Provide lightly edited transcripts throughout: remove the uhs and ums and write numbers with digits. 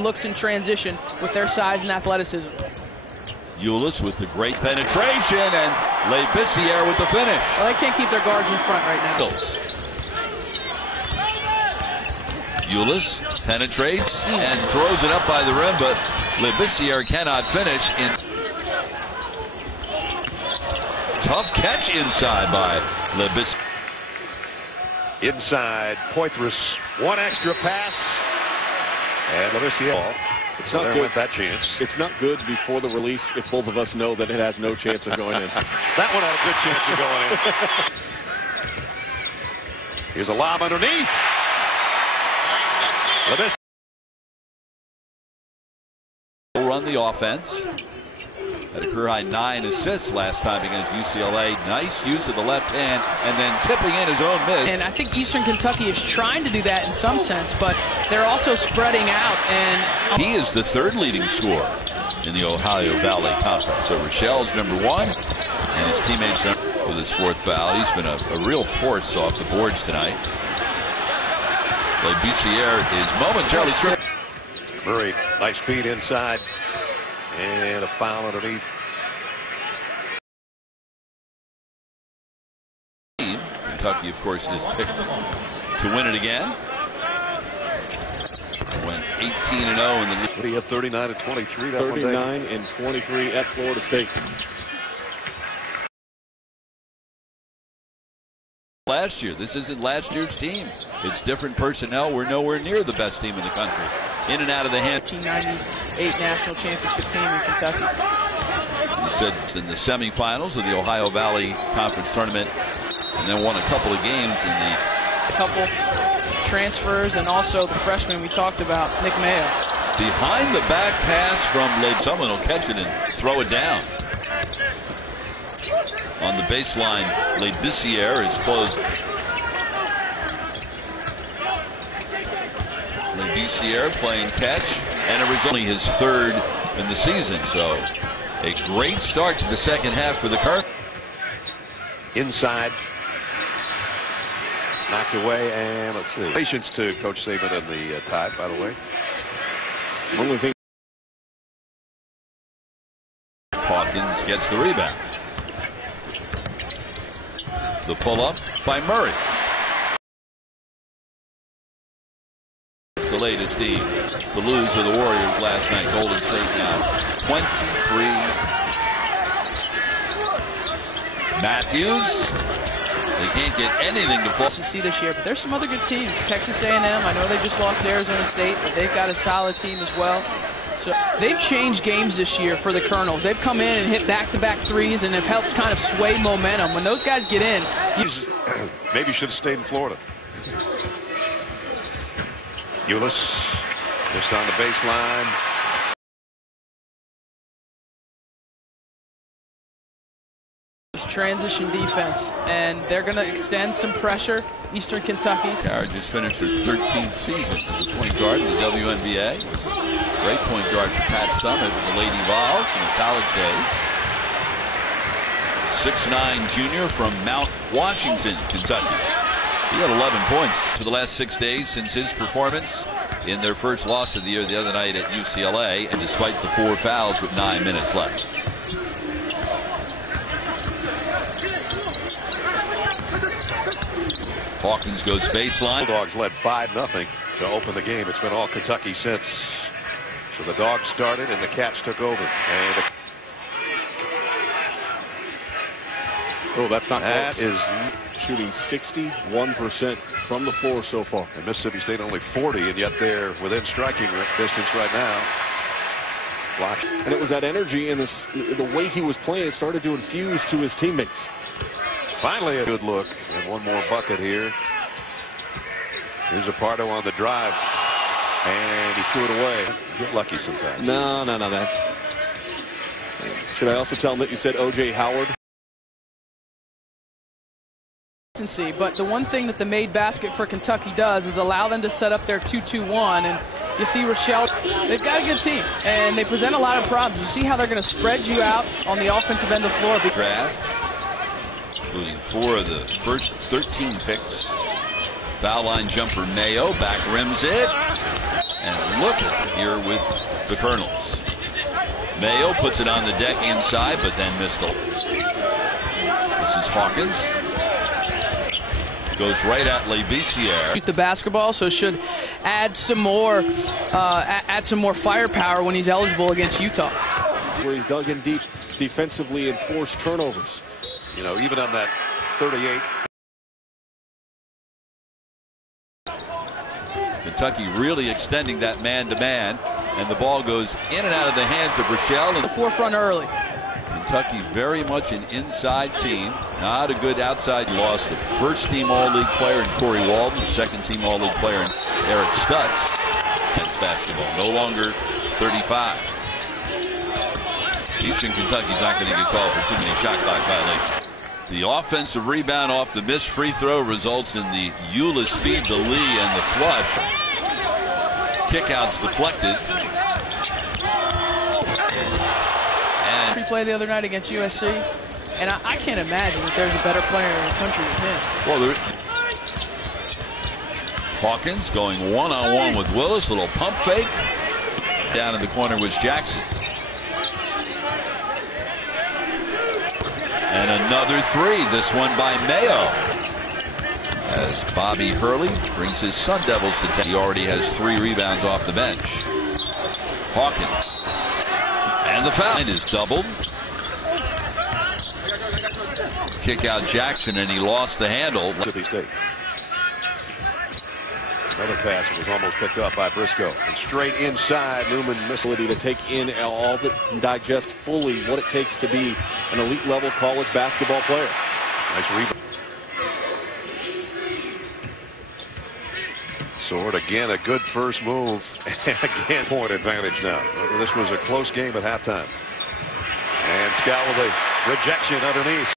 Looks in transition with their size and athleticism. Ulis with the great penetration and Labissiere with the finish. Well, they can't keep their guards in front right now. Ulis penetrates and throws it up by the rim, but Labissiere cannot finish. Tough catch inside by Labissiere. Inside, Poitras, one extra pass, and Labissiere. It's not good. Went that chance. It's not good before the release if both of us know that it has no chance of going in. That one had a good chance of going in. Here's a lob underneath. Labissiere will run the offense. Had a career high 9 assists last time against UCLA. Nice use of the left hand and then tipping in his own miss. And I think Eastern Kentucky is trying to do that in some sense, but they're also spreading out. And he is the third leading scorer in the Ohio Valley Conference. So Rochelle's #1 and his teammates with his 4th foul. He's been a real force off the boards tonight. Labissiere is momentarily stripped. Murray, nice feed inside. And a foul underneath. Kentucky, of course, is picked to win it again. Went 18-0 in the league. What do you have? 39-23. 39-23 at Florida State. Last year, this isn't last year's team. It's different personnel. We're nowhere near the best team in the country. In and out of the hand. 1998 national championship team in Kentucky. He said in the semifinals of the Ohio Valley Conference tournament, and then won a couple of games in the couple transfers, and also the freshman we talked about, Nick Mayo. Behind the back pass from Lade. Someone will catch it and throw it down. On the baseline, Labissiere is closed. Labissiere playing catch, and it was only his 3rd in the season. So a great start to the second half for the Cardinals. Inside. Knocked away, and let's see. Patience to Coach Saban and the Tide, by the way. Only thing. Hawkins gets the rebound. The pull-up by Murray. The latest team to lose to the Warriors last night. Golden State now 23. Matthews. They can't get anything to fall. To see this year, but there's some other good teams. Texas A&M. I know they just lost to Arizona State, but they've got a solid team as well. So they've changed games this year for the Colonels. They've come in and hit back-to-back threes and have helped kind of sway momentum. When those guys get in, maybe should have stayed in Florida. Ulis just on the baseline. Transition defense, and they're going to extend some pressure. Eastern Kentucky. Carr just finished her 13th season as a point guard in the WNBA. Great point guard for Pat Summitt with the Lady Vols in the college days. 6'9" junior from Mount Washington, Kentucky. He had 11 points for the last 6 days since his performance in their first loss of the year the other night at UCLA, and despite the 4 fouls with 9 minutes left. Hawkins goes baseline. Bulldogs led 5-0 to open the game. It's been all Kentucky since. So the Dogs started and the Cats took over. And that's not that close. Is shooting 61% from the floor so far. And Mississippi State only 40, and yet they're within striking distance right now. Blocked. And it was that energy and the way he was playing. It started to infuse to his teammates. Finally a good look, and one more bucket here. Here's Pardo on the drive, and he threw it away. Get lucky sometimes. No. Should I also tell him that you said O.J. Howard? But the one thing that the made basket for Kentucky does is allow them to set up their 2-2-1, and you see Rochelle, they've got a good team, and they present a lot of problems. You see how they're going to spread you out on the offensive end of the floor. Draft, including 4 of the first 13 picks Foul line jumper Mayo, back rims it. And look here with the Colonels. Mayo puts it on the deck inside, but then missed it. This is Hawkins. Goes right at Labissiere. Shoot the basketball, so should add some more firepower when he's eligible against Utah. Where he's dug in deep defensively and forced turnovers. You know, even on that 38. Kentucky really extending that man-to-man, and the ball goes in and out of the hands of Rochelle. The forefront early. Kentucky very much an inside team, not a good outside. Lost the first-team All-League player in Corey Walden, the second-team All-League player in Eric Stutz. Men's basketball, no longer 35. Eastern Kentucky's not going to get called for too many shot clock violations. The offensive rebound off the missed free throw results in the Euless feed to Lee and the flush. Kickouts deflected. He played the other night against USC, and I can't imagine that there's a better player in the country than him. Well, Hawkins going one-on-one with Willis. Little pump fake. Down in the corner was Jackson. And another three, this one by Mayo. As Bobby Hurley brings his Sun Devils to 10. He already has 3 rebounds off the bench. Hawkins. And the foul is doubled. Kick out Jackson, and he lost the handle. Mississippi State. Another pass was almost picked up by Briscoe. And straight inside, Newman missed ability to take in all that and digest fully what it takes to be an elite level college basketball player. Nice rebound. Sword again, a good first move. And again, point advantage now. This was a close game at halftime. And Skal with a rejection underneath.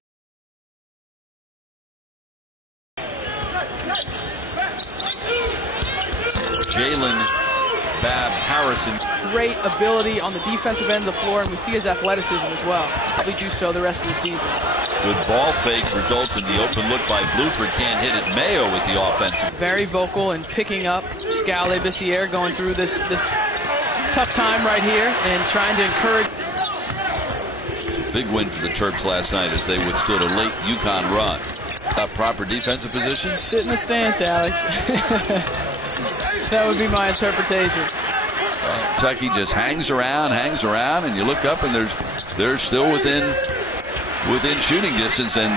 Jalen Bab Harrison. Great ability on the defensive end of the floor, and we see his athleticism as well. Probably do so the rest of the season. Good ball fake results in the open look by Bluford. Can't hit it. Mayo with the offensive. Very vocal and picking up Skal Labissiere going through this tough time right here and trying to encourage. Big win for the Terps last night as they withstood a late UConn run. Proper defensive position. Sit in the stance, Alex. That would be my interpretation. Kentucky just hangs around, and you look up and they're still within shooting distance, and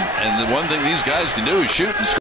the one thing these guys can do is shoot and score.